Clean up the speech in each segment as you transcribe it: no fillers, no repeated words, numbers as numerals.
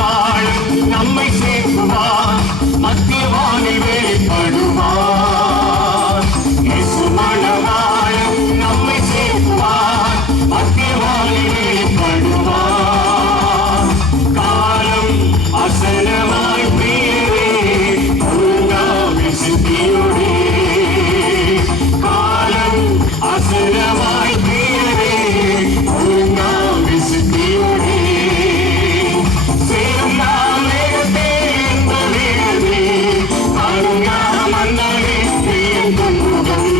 மணவாளன் நம்மை சேர்க்குவார், மத்திய வானில் வெளிப்படுவார். இயேசு மணவாளன் நம்மை சேர்க்குவார், மத்திய வானில் வெளிப்படுவார். காலம் அசனமாய் பிரியரே ஒழுங்காவில் சித்தியோடே, காலம் அசனமாய் பிரியரே ஒழுங்காவில் சித்தியோடே. சேரும் நாம் வேகத்தே என்பதே காருங்கா மன்னரே பிரியம் பொன்முகம்.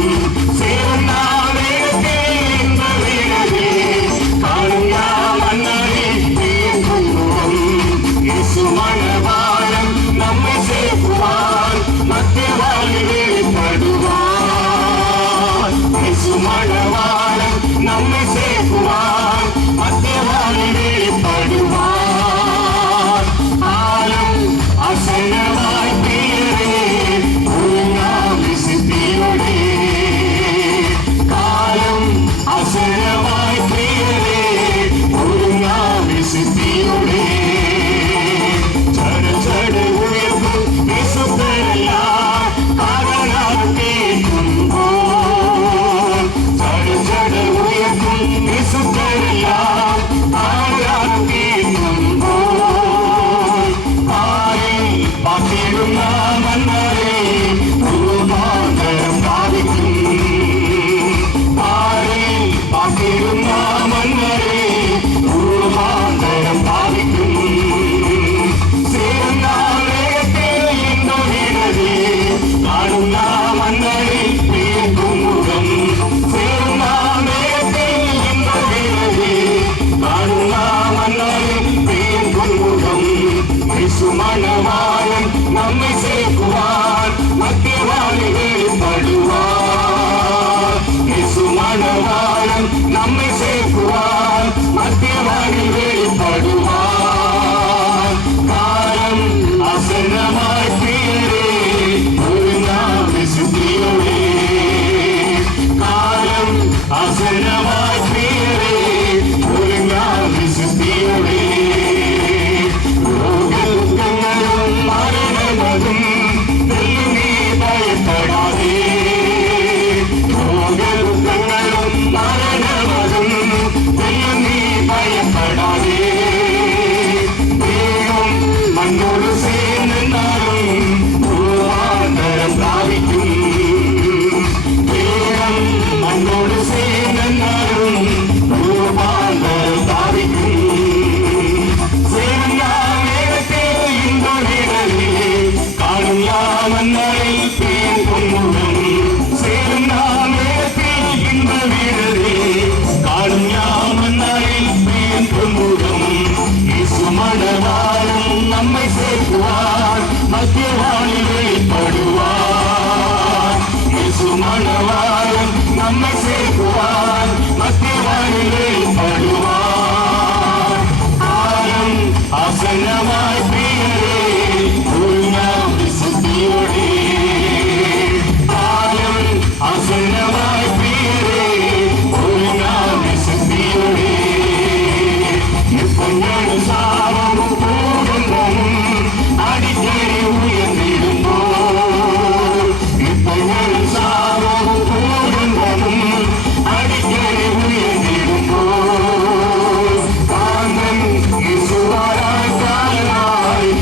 சேரும் நாம் வேகத்தே என்பதே காருங்கா மன்னரே பிரியம் பொன்முகம். இயேசு மணவாளன் நம்மை சேர்க்குவார், மத்திய வானில் வெளிப்படுவார். இயேசு மணவாளன் நம்மை சேர்க்குவார், மத்திய வானில் வெளிப்படுவார். ஆலம் அசனமாய் பிரியரே ஒழுங்காவில் சித்தியோடே, காலம் அசனமாய் பிரியரே ஒழுங்காவில் சித்தியோடே. ஜட ஜட உயர்வும் இயேசுக்கெல்லாம் காரணம் கேட்கும் போல், ஜட ஜட உயர்வும் இயேசுக்கெல்லாம் காரணம் கேட்கும் போல். பாரில் பார்த்திடும் நாம் மன்னரே உருவாதம் பாதிக்கும், பாரில் பார்த்திடும் நாம் மன்னரே உருவாதம் பாதிக்கும். சேரும் நாம் வேகத்தே என்பதே காணும் நாம் மன்னரே பிரியம் முகம். சேரும் நாம் வேகத்தே என்பதே காணும் நாம் மன்னரே பிரியம் முகம். இயேசு மணவாளன் நம்மை சேர்க்குவார், மத்திய வானில் வெளிப்படுவார். இயேசு மணவாளன் நம்மை சேர்க்குவார், மத்திய வானில் வெளிப்படுவார். காலம் அசனமாய் பிரியரே ஒழுங்காவில் சித்தியோடே, காலம் அசனமாய் பிரியரே ஒழுங்காவில் சித்தியோடே. ரோகங்களும் மரணமும் வெல்லும் நீ பயப்படாதே, ரோகங்களும் மரணமும் வெல்லும் நீ பயப்படாதே. தேவம் மண்ணோடு சேர்ந்தாலும் உருவாந்தரம் பிராபிக்கும், தேவம் மண்ணோடு சேர்ந்தாலும் உருவாந்தரம் பிராபிக்கும். சேரும் நாம் வேகத்தே என்பதே காணும் நாம் மன்னரை பிரியம் பொன்முகம். சேரும் நாம் வேகத்தே என்பதே காணும் நாம் மன்னரை பிரியம் பொன்முகம். இயேசு மணவாளன் நம்மை சேர்க்குவார், மத்திய வானில் வெளிப்படுவார். இயேசு மணவாளன் நம்மை சேர்க்குவார், மத்திய வானில் வெளிப்படுவார். காலம் அசனமாய் பிரியரே ஒழுங்காவில் சித்தியோடே, காலம் அசனமாய் பிரியரே ஒழுங்காவில் சித்தியோடே. எப்பொழுதும் சாபமும் பூகம்பமும் அடிக்கடி உயர்ந்திடும் போல், எப்பொழுதும் சாபமும் பூகம்பமும் அடிக்கடி உயர்ந்திடும் போல். காந்தன் இயேசுவாராய் காலாய்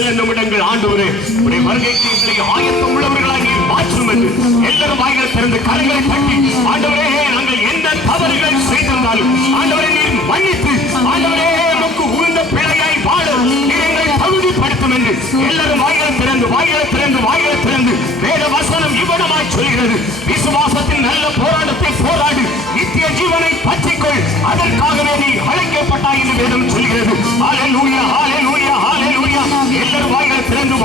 சில நிமிடங்கள் ஆண்டவரே உடைய வருகைக்கு எங்களை ஆயத்தம் உள்ளவர்களாக நீர் மாற்றும் என்று எல்லாரும் வாய்களை திறந்து கரங்களை தட்டி ஆண்டவரே நாங்கள் எந்த தவறுகள் செய்திருந்தாலும் ஆண்டவரே நீர் மன்னித்து ஆண்டவரே நமக்கு உகந்த பிழையாய் வாழ நீர் எங்களை தகுதிப்படுத்தும் என்று எல்லாரும் வாய்களை திறந்து வேத வசனம் இவ்வளமாய் சொல்கிறது. விசுவாசத்தின் நல்ல போராட்டத்தை போராடு, நித்திய ஜீவனை பற்றிக்கொள், அதற்காகவே நீ அழைக்கப்பட்டாய் என்று வேதம் சொல்கிறது. ஹல்லேலூயா ஹல்லேலூயா ஹல்லேலூயா. எல்லாரும் வாய்களை திறந்து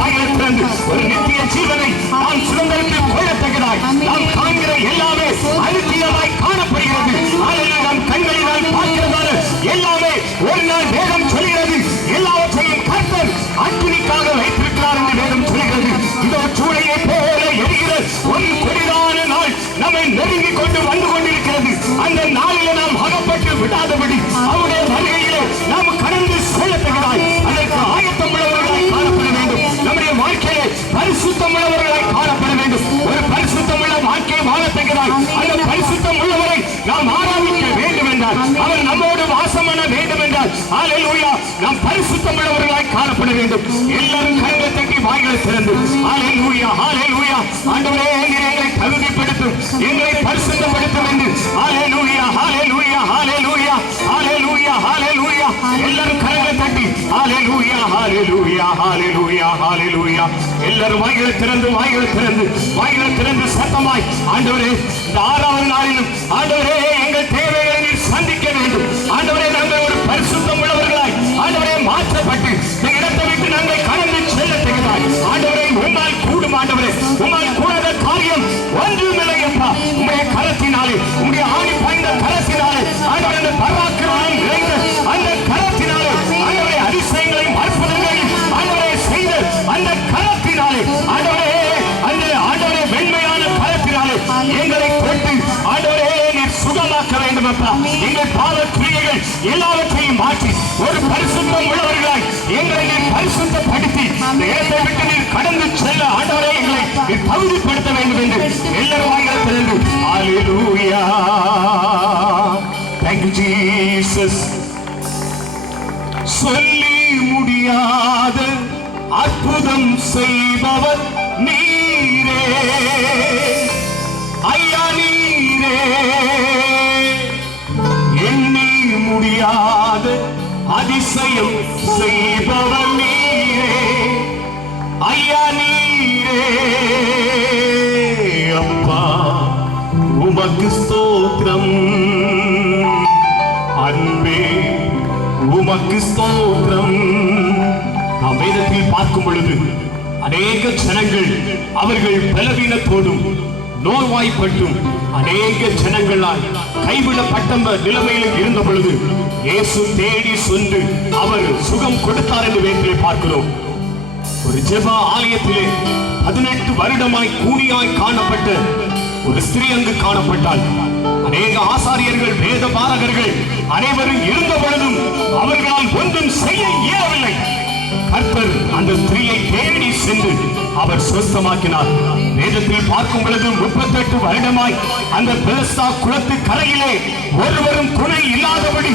ஒரு நித்திய ஜீவனை நாம் சுதந்திரத்தில் கொள்ளத்தக்கதாய் நாம் காண்கிற எல்லாமே அழுத்தியமாய் காணப்படுகிறது. நம் கண்களினால் பார்க்கிறதான எல்லாமே ஒரு நாள் வேதம் சொல்கிறது எல்லாவற்றையும் கர்த்தர் அக்கினிக்காக வைத்திருக்கிறார் என்று வேதம் சொல்கிறது. இதோ சூளையை போல எரிகிற ஒரு கொடிதான நாள் நம்மை நெருங்கிக் கொண்டு வந்து கொண்டிருக்கிறது. அந்த நாளில் நாம் அகப்பட்டு விடாதபடி அவருடைய வருகையிலே நாம் கடந்து செல்லத்தக்கதாய் அதற்கு ஆயத்தம் உள்ளவர்களாய் காணப்பட வேண்டும். நம்முடைய வாழ்க்கையை பரிசுத்தம் உள்ளவர்களாய் காணப்பட வேண்டும். ஒரு பரிசுத்தம் உள்ள வாழ்க்கையை வாழத்தக்கதாய் அந்த பரிசுத்தம் உள்ளவரை நாம் ஆராதிக்க வேண்டும் என்றால், அவர் நம்மோடு வாசம் பண்ண வேண்டும் என்றால், ஹல்லேலூயா, நாம் பரிசுத்தம் உள்ளவர்களாய் காணப்பட வேண்டும். எல்லாரும் கரங்களை தட்டி வாய்களை திறந்து ஹல்லேலூயா ஹல்லேலூயா. ஆண்டவரே நீர் எங்களை தகுதிப்படுத்தும், எங்களை பரிசுத்தப்படுத்தும் என்று ஹல்லேலூயா ஹல்லேலூயா ஹல்லேலூயா ஹல்லேலூயா ஹல்லேலூயா. எல்லாரும் கரங்களை தட்டி ஹல்லேலூயா ஹல்லேலூயா ஹல்லேலூயா ஹல்லேலூயா. எல்லாரும் வாய்களை திறந்து சத்தமாய் ஆண்டவரே இந்த 6வது நாளிலும் ஆண்டவரே எங்கள் தேவைகளை நீர் சந்திக்க வேண்டும். ஆண்டவரே நாங்கள் ஒரு பரிசுத்தம் உள்ளவர்களாய் ஆண்டவரே மாற்றப்பட்டு இந்த இடத்தை விட்டு நாங்கள் கடந்து செல்லத்தக்கதாய் ஆண்டவரே உம்மால் கூடும். ஆண்டவரே உம்மால் கூடாத காரியம் ஒன்றுமில்லை அப்பா. உம்முடைய கரத்தினாலே, உம்முடைய ஆணி பாய்ந்த கரத்தினாலே ஆண்டவரே அந்த பராக்கிரமம் நிறைந்த அந்த கரத்தினாலே ஆண்டவரே அதிசயங்களையும் அற்புதங்களையும் ஆண்டவரே செய்த அந்த கரத்தினாலே ஆண்டவரே ஆண்டவரே வெண்மையான கரத்தினாலே எங்களை கொண்டு ஆண்டவரே நீர் சுகமாக்க வேண்டும் அப்பா. எங்கள் பாவ கிரியைகள் எல்லாவற்றையும் மாற்றி ஒரு பரிசுத்தம் உள்ளவர்களாய் எங்களை நீர் பரிசுத்தப்படுத்தி இடத்தை விட்டு நீர் கடந்து செல்ல ஆண்டவரே எங்களை நீர் தகுதிப்படுத்த வேண்டும் என்று எல்லாரும் வாய்களை திறந்து ஹல்லேலூயா. Thank you Jesus. சொல்லி முடியாத அற்புதம் செய்பவர் நீரே ஐயா நீரே. எண்ணி முடியாத அதிசயம் செய்பவர் நீரே ஐயா நீரே. அப்பா உமக்கு ஸ்தோத்திரம், அன்பே உமக்கு ஸ்தோத்திரம். நாம் வேதத்தில் பார்க்கும் பொழுது அநேக ஜனங்கள் அவர்கள் பலவீனத்தோடும் நோய்வாய்ப்பட்டும் அநேக ஜனங்களால் கைவிடப்பட்ட நிலைமையில் இருந்த பொழுது இயேசு தேடி சென்று அவர் சுகம் கொடுத்தார் என்று வேதத்திலே பார்க்கிறோம். ஒரு ஜெப ஆலயத்திலே 18 வருடமாய் கூனியாய் காணப்பட்ட ஒரு ஸ்திரீ அங்கு காணப்பட்டால் அநேக ஆசாரியர்கள் வேத பாரகர்கள் அனைவரும் இருந்த பொழுதும் அவர்களால் ஒன்றும் செய்ய இயலவில்லை. கர்த்தர் அந்த ஸ்திரீயை தேடி சென்று அவர் சுத்தமாக்கினார். வேதத்தில் பார்க்கும் பொழுது 38 வருடமாய் அந்த பெலஸ்தா குளத்து கரையிலே ஒருவரும் துணை இல்லாதபடி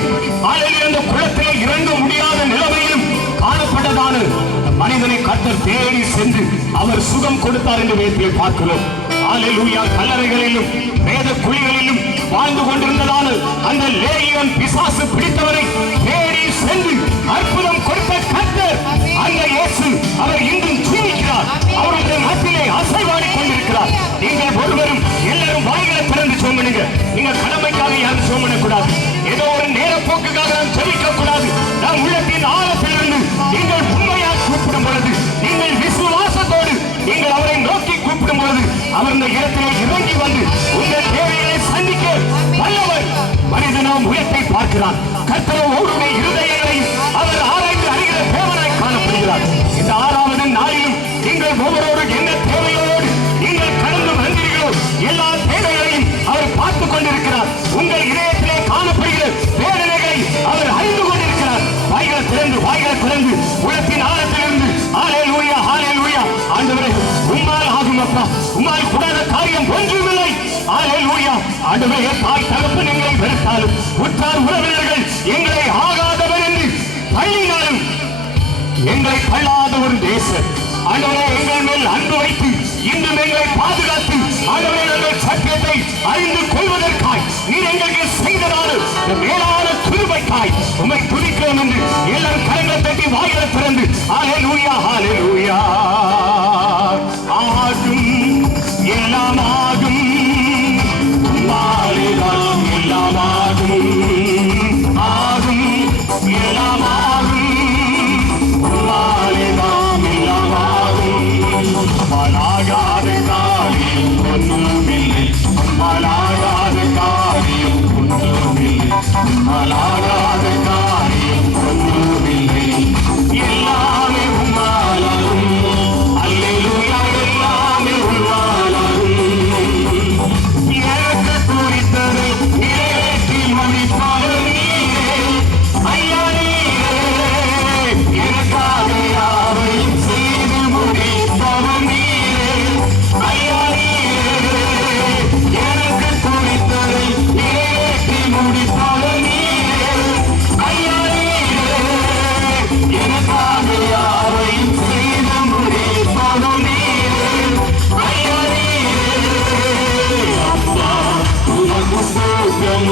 அந்த குளத்திலே இறங்க முடியாத நிலைமையிலும் காணப்பட்டதான மனிதனை கர்த்தர் தேடி சென்று அவர் சுகம் கொடுத்தார் என்று வேதத்தில் பார்க்கிறோம். ஹல்லேலூயா. கல்லறைகளிலும் வேத குழிகளிலும் வாழ்ந்து கொண்டிருந்ததான அந்த லேகியோன் பிசாசு பிடித்தவரை தேடி சென்று அற்புதம் கொடுத்த கர்த்தர் அந்த இயேசு அவர் இன்றும் ஜீவிக்கிறார். அவருடைய நாட்டிலே அசைவாடிக் கொண்டிருக்கிறார். நீங்கள் ஒருவரும் எல்லாரும் வாய்களை திறந்து சோமனுங்க. நீங்க கடமைக்காக யாரும் சோமனக்கூடாது, ஏதோ ஒரு நேரப்போக்குக்காக நாம் ஜெபிக்க கூடாது. நாம் உள்ளத்தின் ஆழத்திலிருந்து நீங்கள் உண்மையாக கூப்பிடும் பொழுது, நீங்கள் விசுவாசத்தோடு நீங்கள் அவரை நோக்கி கூப்பிடும் பொழுது அவர் இந்த இடத்திலே இறங்கி வந்து உங்கள் தேவைகளை சந்திக்க வல்லவர். மனிதனாம் உயர்த்தை பார்க்கிறார். கர்த்தர் ஒவ்வொருடைய இருதயங்களையும் அவர் ஆராய்ந்து அறிகிற தேவனாய் காணப்படுகிறார். இந்த 6வது நாளிலும் நீங்கள் ஒவ்வொருவரும் என்ன தேவையோடு நீங்கள் கடந்து வந்தீர்களோ எல்லா தேவைகளையும் அவர் பார்த்துக் கொண்டிருக்கிறார். உங்கள் இதயத்திலே காணப்படுகிற வேதனைகளை அவர் அறிந்து கொண்டிருக்கிறார். வாய்களை திறந்து உலகத்தின் ஆழத்திலிருந்து ஹல்லேலூயா ஹல்லேலூயா. ஆண்டவரே உம்மால் ஆகும் அப்பா, உம்மால் கூடாத காரியம் ஒன்றுமில்லை. ஹல்லேலூயா. ஆண்டவரே தாய் தகப்பன் எங்களை வெறுத்தாலும் உற்றார் உறவினர்கள் எங்களை ஆகாதவர் என்று தள்ளினாலும் எங்களை தள்ளாத ஒரு தேசம். ஆண்டவரே, எங்கள் மேல் அன்பு வைத்து இன்னும் எங்களை பாதுகாத்து ஆண்டவரே நாங்கள் சத்தியத்தை அறிந்து கொள்வதற்காய் நீர் எங்களுக்கு செய்ததான மேலான கிருபைக்காய் உம்மை துதிக்கிறோம் என்று எல்லாரும் கரங்களை தட்டி வாயிலை திறந்து ஹல்லேலூயா ஹல்லேலூயா. ஆகும் எல்லாம் ஆகும், உம்மாலேதான் எல்லாம் ஆகும். ஆகும் எல்லாம் ஆகும், உம்மாலேதான் எல்லாம் ஆகும். உம்மாலாகாத காரியம் ஒன்றுமில்லை, உம்மாலாகாத காரியம் ஒன்றுமில்லை, உம்மாலாகாத காரியம் ஒன்றுமில்லை. எல்லாமே உம்மாலாகும். அல்லேலூயா, எல்லாமே உம்மாலாகும். எனக்கு குறித்ததை நிறைவேற்றி முடிப்பவர் நீரே ஐயா, நீரே எனக்காக யாவையும் செய்து முடிப்பவர் நீரே ஐயா, நீரே எனக்கு குறித்ததை நிறைவேற்றி முடிப்பவர் நீரே ஐயா, நீரே எனக்காக யாவையும் செய்து முடிப்பவர் நீரே ஐயா, நீரே. அப்பா உமக்கு ஸ்தோத்திரம்,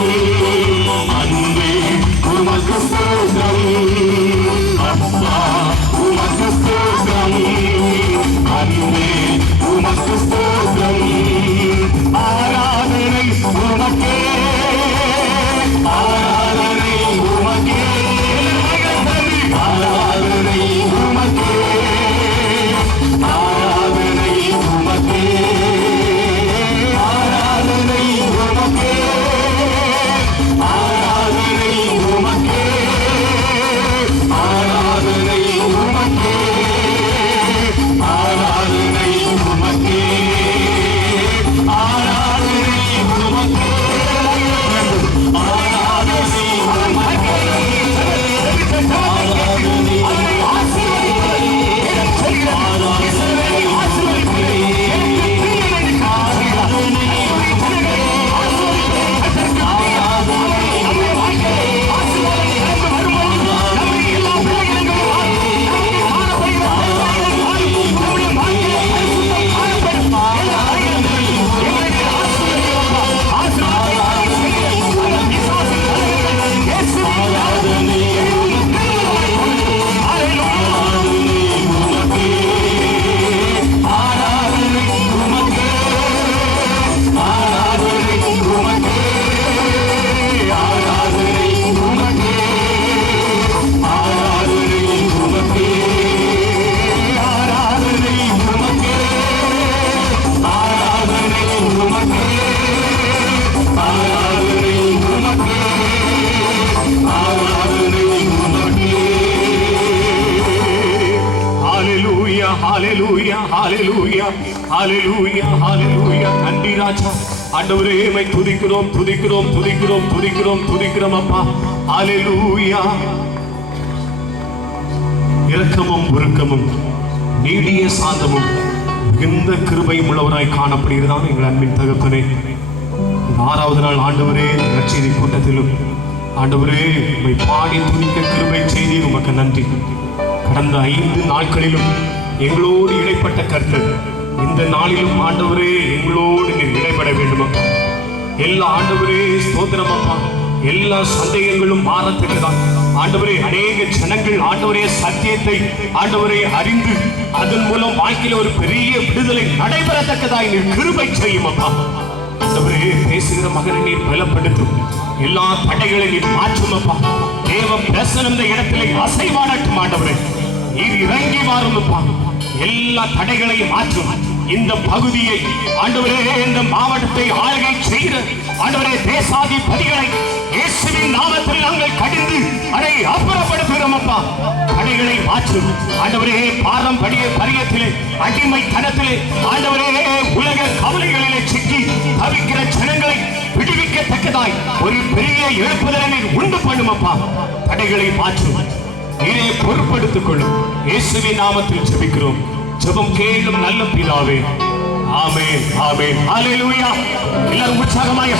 அன்பே உமக்கு ஸ்தோத்திரம். அப்பா உமக்கு ஸ்தோத்திரம், அன்பே உமக்கு ஸ்தோத்திரம். ஆராதனை உமக்கே, ஆராதனை உமக்கே, ஆராதனை உமக்கே, ஆராதனை உமக்கே, ஆராதனை உமக்கே, ஆராதனை உமக்கே, ஆராதனை உமக்கே, ஆராதனை உமக்கே, ஆராதனை உமக்கே, ஆராதனை ஹalleluya ஹalleluya ஹalleluya ஹalleluya. நன்றி ராஜா. ஆண்டவரே உம்மை துதிக்கிறோம் துதிக்கிறோம் துதிக்கிறோம் துதிக்கிறோம் துதிக்கிறோம் அப்பா. ஹalleluya. இரக்கமும் உருக்கமும் நீடிய சாந்தமும் மிகுந்த கிருபையும் உள்ளவராய் காணப்படுகிறதான எங்கள் அன்பின் தகப்பனே, இந்த 6வது நாள் ஆண்டவரே நற்செய்தி கூட்டத்திலும் ஆண்டவரே உம்மை பாடி துதிக்க கிருபை செய்தி உமக்கு நன்றி. கடந்த 5 நாட்களிலும் எங்களோடு இடைப்பட்ட கர்த்தர் இந்த நாளிலும் ஆண்டவரே எங்களோடு நீர் இடைப்பட வேண்டும் அப்பா. எல்லா ஆண்டவரே ஸ்தோத்திரம் அப்பா. எல்லா சந்தேகங்களும் மாறத்தக்கதான் ஆண்டவரே. அநேக ஜனங்கள் ஆண்டவரே சத்தியத்தை ஆண்டவரே அறிந்து அதன் மூலம் வாழ்க்கையில் ஒரு பெரிய விடுதலை நடைபெறத்தக்கதாய் நீர் கிருபை செய்யும் அப்பா. ஆண்டவரே பேசுகிற மகனை நீர் பலப்படுத்தும். எல்லா தடைகளை நீர் மாற்றும் அப்பா. தேவ பிரசனம் இந்த இடத்திலே அசைவாடட்டும் ஆண்டவரே. நீர் இறங்கி வாரும் அப்பா. எல்லா தடைகளையும் மாற்றும். இந்த பகுதியை ஆண்டவரே, இந்த மாவட்டத்தை ஆளுகை செய்கிற ஆண்டவரே தேசாதிபதிகளை இயேசுவின் நாமத்தில் நாங்கள் கடிந்து அதை அப்புறப்படுத்துகிறோம் அப்பா. தடைகளை மாற்றும் ஆண்டவரே. பாரம்பரியத்திலே அடிமைத்தனத்திலே ஆண்டவரே உலக கவலைகளிலே சிக்கி தவிக்கிற ஜனங்களை விடுவிக்கத்தக்கதாய் ஒரு பெரிய எழுப்புதலை உண்டு பண்ணும் அப்பா. தடைகளை மாற்றும். நீரே பொறுப்படுத்திக் கொள்ளும். இயேசுவின் நாமத்தில் ஜெபிக்கிறோம். ஜெபம் கேளும் நல்ல பிதாவே. ஆமென் ஆமென். ஹalleluya. எல்லாரும் உற்சாகமாய்